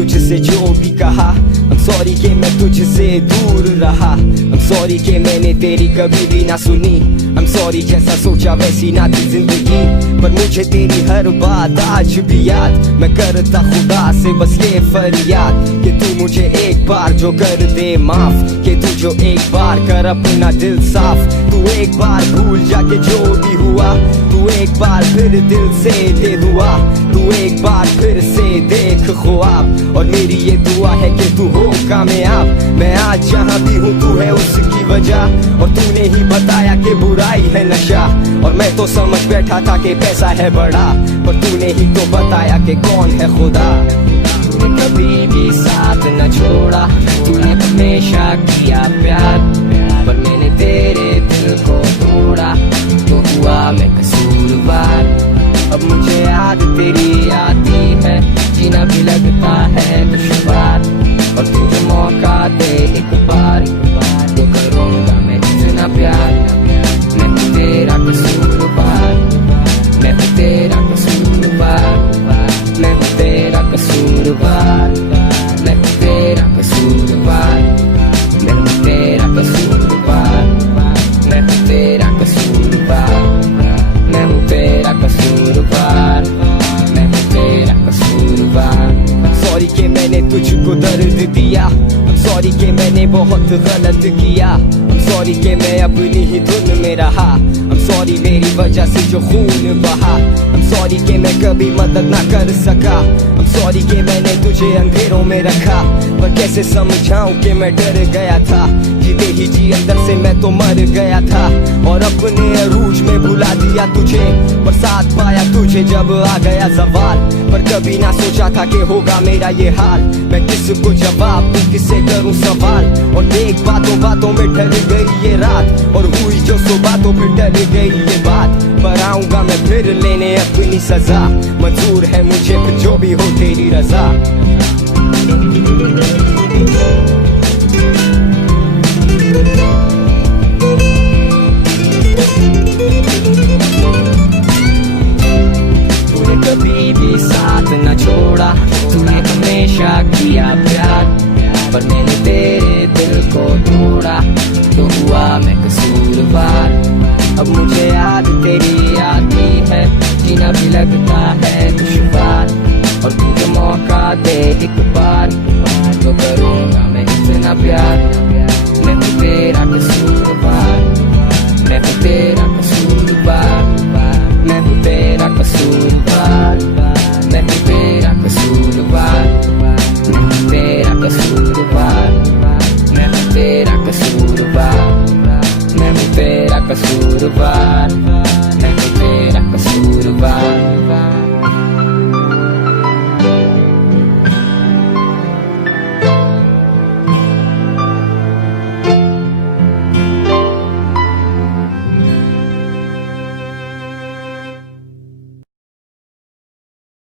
तुझसे जो भी कहा। I'm sorry कि मैं तुझसे दूर रहा। I'm sorry कि मैंने तेरी कभी भी ना सुनी। I'm sorry जैसा सोचा वैसी ना थी जिंदगी, पर मुझे तेरी हर बात आज भी याद। मैं करता खुदा से बस ये फरियाद कि तू मुझे एक बार जो कर दे माफ, कि तू जो एक बार कर अपना दिल साफ। तू एक बार भूल जाके जो भी हुआ, तू एक बार फिर दिल से दे दुआ। तू एक बार फिर से देख ख्वाब, और मेरी ये दुआ है कि तू हो कामयाब। मैं आज जहाँ भी हूँ तू है उसकी वजह, और तूने ही बताया कि बुराई है नशा। और मैं तो समझ बैठा था कि पैसा है बड़ा, पर तूने ही तो बताया कि कौन है खुदा। तूने कभी भी साथ न छोड़ा, तूने हमेशा किया प्यार, पर मैंने तेरे दिल को तोड़ा, तो हुआ मैं कसूरवार। अब मुझे याद तेरी आती है, जीना भी लगता है दुश्वार। और तुझे मौका दे एक बार, तो करूँगा मैं इतना प्यार। मैं हूँ तेरा कसूरवार, मैं हूँ तेरा कसूरवार, मैं हूँ तेरा कसूरवार, मैं हूँ तेरा कसूरवार, मैं हूँ तेरा कसूरवार, मैं हूँ तेरा कसूरवार, मैं हूँ तेरा कसूरवार, मैं हूँ तेरा कसूरवार। सॉरी कि मैंने तुझको दर्द दिया, सॉरी कि मैंने बहुत गलत किया, सॉरी कि मैं अपनी ही धुन में रहा, सॉरी मेरी वजह से जो खून बहा, सॉरी कि मैं कभी मदद ना कर सका, सॉरी कि मैंने तुझे अंधेरों में रखा। पर कैसे समझाऊं कि मैं डर गया था, जीते ही जी अंदर से मैं तो मर गया था। और अपने अरूज में भुला दिया तुझे, पर साथ पाया तुझे जब आ गया जवाल। पर कभी ना सोचा था कि होगा मेरा ये हाल, मैं किसको जवाब दूं, किससे करूं सवाल। और देख बातों बातों में ढल गई ये रात, और हुई जो सो बातों पे डल गई ये बात। पर आऊंगा मैं फिर लेने अपनी सजा, मंजूर है मुझे फिर जो भी हो तेरी रजा। तूने कभी भी साथ न छोड़ा, तूने हमेशा किया प्यार, पर मैंने तेरे दिल को तोड़ा, तो हुआ मैं कसूरवार। अब मुझे याद तेरी आती है, जीना भी लगता है दुश्वार। और तुझे मौका दे एक बार, तो करूँगा मैं इतना प्यार। मैं हूँ तेरा कसूरवार, मैं हूँ तेरा कसूरवार, मैं हूँ तेरा कसूरवार, मैं हूँ तेरा कसूरवार, मैं हूँ तेरा कसूरवार, मैं हूँ तेरा कसूरवार, मैं हूँ तेरा कसूरवार, मैं हूँ तेरा कसूरवार।